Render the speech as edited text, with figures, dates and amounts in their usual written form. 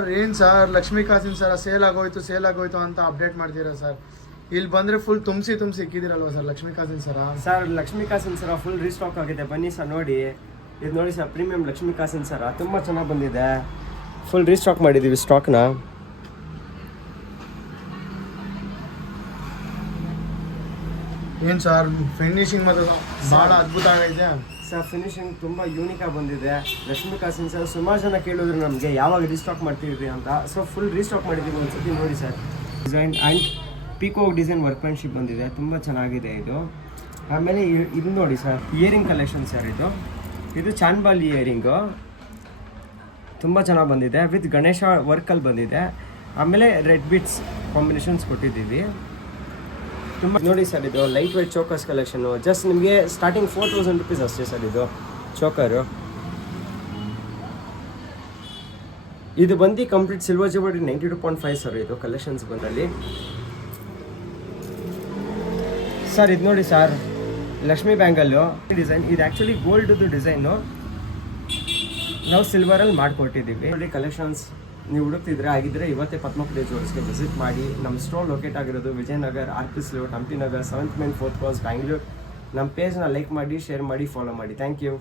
Sir ಏನು sir Lakshmi ಕಾಸಿನ ಸರ sale ಆಗೋಯ್ತು ಅಂತ ಅಪ್ಡೇಟ್ ಮಾಡ್ತೀರಾ ಸರ್. ಇಲ್ಲಿ ಬಂದರೆ ಫುಲ್ ತುಂಬಿಸಿ ಇಕ್ಕಿದ್ದೀರಲ್ವ ಸರ್ ಲಕ್ಷ್ಮೀ ಕಾಸಿನ ಸರ. ಸರ್ ಲಕ್ಷ್ಮೀ ಕಾಸಿನ ಸರ ಫುಲ್ ರೀಸ್ಟಾಕ್ ಆಗಿದೆ, ಬನ್ನಿ ಸರ್ ನೋಡಿ. ಇದು ನೋಡಿ ಸರ್, ಪ್ರೀಮಿಯಂ ಲಕ್ಷ್ಮೀ ಕಾಸಿನ ಸರ ತುಂಬ ಚೆನ್ನಾಗಿ ಬಂದಿದೆ. ಫುಲ್ ರೀಸ್ಟಾಕ್ ಮಾಡಿದ್ದೀವಿ ಸ್ಟಾಕ್ನ. ಏನು ಸರ್ ಫಿನಿಶಿಂಗ್ ಮತ್ತು ಭಾಳ ಅದ್ಭುತ ಆಗೈತೆ ಸರ್. ಫಿನಿಶಿಂಗ್ ತುಂಬ ಯೂನಿಕಾಗಿ ಬಂದಿದೆ. ಲಕ್ಷ್ಮೀ ಕಾಸಿನ ಸರ್ ಸುಮಾರು ಜನ ಕೇಳಿದ್ರು ನಮಗೆ ಯಾವಾಗ ರೀಸ್ಟಾಕ್ ಮಾಡ್ತಿದ್ರಿ ಅಂತ. ಸೊ ಫುಲ್ ರೀಸ್ಟಾಕ್ ಮಾಡಿದ್ದೀವಿ, ಒಂದ್ಸತಿ ನೋಡಿ sir. Design and peacock design workmanship ಬಂದಿದೆ, ತುಂಬ ಚೆನ್ನಾಗಿದೆ ಇದು. ಆಮೇಲೆ ಇದು ನೋಡಿ ಸರ್, ಇಯರಿಂಗ್ ಕಲೆಕ್ಷನ್ ಸರ್. ಇದು ಚಾನ್ಬಾಲ್ ಇಯರಿಂಗು ತುಂಬ ಚೆನ್ನಾಗಿ ಬಂದಿದೆ, ವಿತ್ ಗಣೇಶ ವರ್ಕಲ್ಲಿ ಬಂದಿದೆ. ಆಮೇಲೆ ರೆಡ್ ಬಿಟ್ಸ್ ಕಾಂಬಿನೇಷನ್ಸ್ ಕೊಟ್ಟಿದ್ದೀವಿ. ತುಂಬ ನೋಡಿ ಸರ್, ಇದು light weight chokers collection. Just ನಿಮಗೆ ಸ್ಟಾರ್ಟಿಂಗ್ 4000 ರುಪೀಸ್ ಅಷ್ಟೇ ಸರ್ ಇದು ಚೋಕರು. ಇದು ಬಂದು ಕಂಪ್ಲೀಟ್ ಸಿಲ್ವರ್ ಜುವೆಲರಿ 92.5 ಸರ್ ಇದು ಕಲೆಕ್ಷನ್ಸ್ ಬಂದಲ್ಲಿ ಸರ್. ಇದು ನೋಡಿ ಸರ್, ಲಕ್ಷ್ಮೀ ಬ್ಯಾಂಗಲ್ಲು ಡಿಸೈನ್. ಇದು ಆ್ಯಕ್ಚುಲಿ ಗೋಲ್ಡ್ದು ಡಿಸೈನು, ನಾವು ಸಿಲ್ವರಲ್ಲಿ ಮಾಡಿಕೊಟ್ಟಿದ್ದೀವಿ. ನೋಡಿ ಕಲೆಕ್ಷನ್ಸ್ ನೀವು ಹುಡುಕ್ತಿದ್ರೆ ಆಗಿದ್ದರೆ ಇವತ್ತೇ ಪದ್ಮಪುರಿ ಜ್ಯುವೆಲ್ಸ್ಗೆ ವಿಸಿಟ್ ಮಾಡಿ. ನಮ್ಮ ಸ್ಟೋರ್ ಲೊಕೇಟ್ ಆಗಿರೋದು Vijayanagar, RPC layout, Hampi Nagar, 7th Main 4th Cross, Bangalore. ನಮ್ಮ ಪೇಜ್ನ ಲೈಕ್ ಮಾಡಿ, ಶೇರ್ ಮಾಡಿ, ಫಾಲೋ ಮಾಡಿ. Thank you.